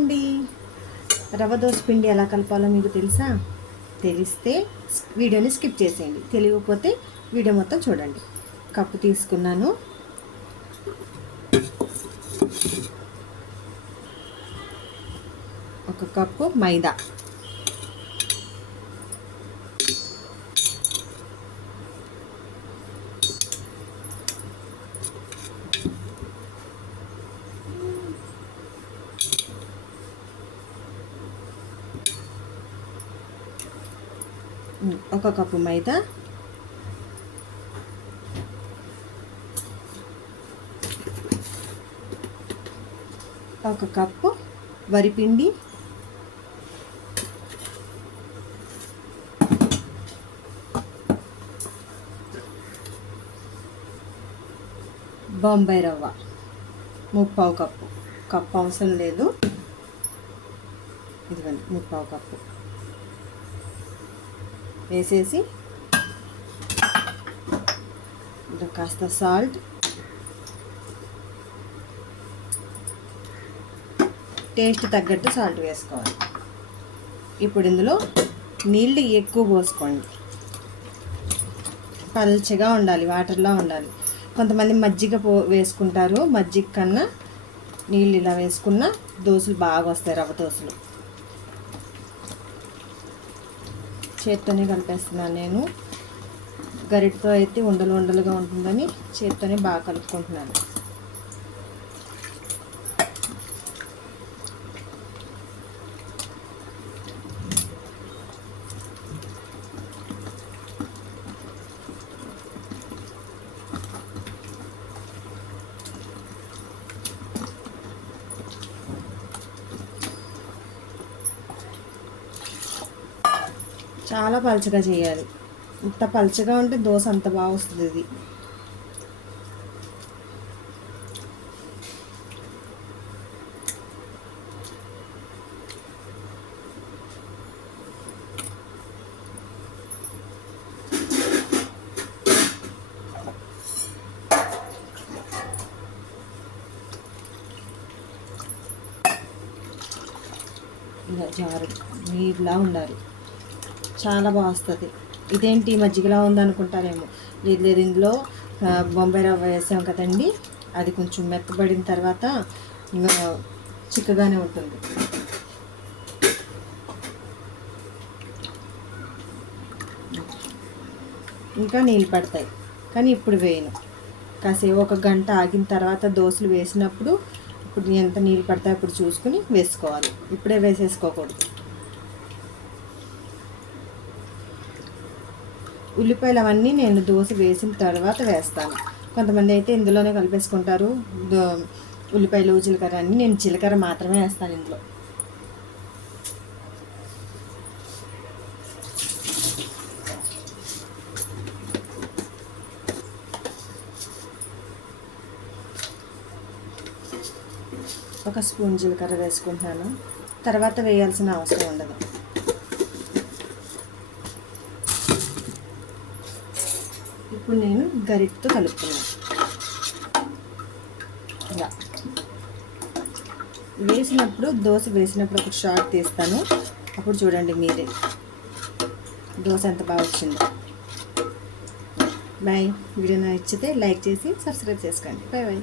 అండి రవ్వ దోశ పిండి ఎలా కలపాలో మీకు తెలుసా? తెలిస్తే వీడియోని స్కిప్ చేసేయండి. తెలియకపోతే వీడియో మొత్తం చూడండి. కప్పు తీసుకున్నాను. ఒక కప్పు మైదా. ఒక కప్పు మైదా. ఒక కప్పు వరిపిండి బొంబాయి రవ్వ. ముప్పావు కప్పు. కప్పు అవసరం లేదు. ఇదిగోండి ముప్పావు కప్పు. వేసేసి ఇంకా కాస్త సాల్ట్ టేస్ట్ తగ్గట్టు సాల్ట్ వేసుకోవాలి. ఇప్పుడు ఇందులో నీళ్ళు ఎక్కువ పోసుకోండి. పల్చగా ఉండాలి వాటర్లా ఉండాలి. కొంతమంది మజ్జిగ పో వేసుకుంటారు. మజ్జిగ కన్నా నీళ్ళు ఇలా వేసుకున్న దోశలు బాగా వస్తాయి రవ్వ దోశలు. చేత్తోనే కలిపేస్తున్నాను నేను. గరిటతో అయితే ఉండలు ఉండలుగా ఉంటుందని చేత్తోనే బాగా కలుపుకుంటున్నాను. చాలా పలచగా చేయాలి. అంత పలచగా ఉంటే దోశ అంత బాగా వస్తుంది ఇది. ఇలా జారు నీరులా ఉండాలి. చాలా బాగా వస్తుంది. ఇదేంటి మజ్జిగలా ఉందనుకుంటారేమో. లేదు లేదు ఇందులో బొంబాయి రవ్వ వేసాం కదండి. అది కొంచెం మెత్తబడిన తర్వాత చిక్కగానే ఉంటుంది. ఇంకా నీళ్ళు పడతాయి. కానీ ఇప్పుడు వేయను. కాసేపు ఒక గంట ఆగిన తర్వాత దోశలు వేసినప్పుడు ఇప్పుడు ఎంత నీళ్ళు పడతాయో అప్పుడు చూసుకుని వేసుకోవాలి. ఇప్పుడే వేసేసుకోకూడదు. ఉల్లిపాయలు అవన్నీ నేను దోశ వేసిన తర్వాత వేస్తాను. కొంతమంది అయితే ఇందులోనే కలిపేసుకుంటారు. ఉల్లిపాయలు జీలకర్ర అన్నీ నేను జీలకర్ర మాత్రమే వేస్తాను ఇందులో. ఒక స్పూన్ జీలకర్ర వేసుకుంటాను తర్వాత వేయాల్సిన అవసరం ఉండదు. ఇప్పుడు నేను గరిటతో కలుపుతున్నాను. ఇలా. వేసినప్పుడు దోశ వేసినప్పుడు ఒక షార్ట్ తీస్తాను. అప్పుడు చూడండి మీరే. దోశ ఎంత బాగా వచ్చిందో. బాయ్ వీడియో నచ్చితే లైక్ చేసి సబ్స్క్రైబ్ చేసుకోండి. Bye bye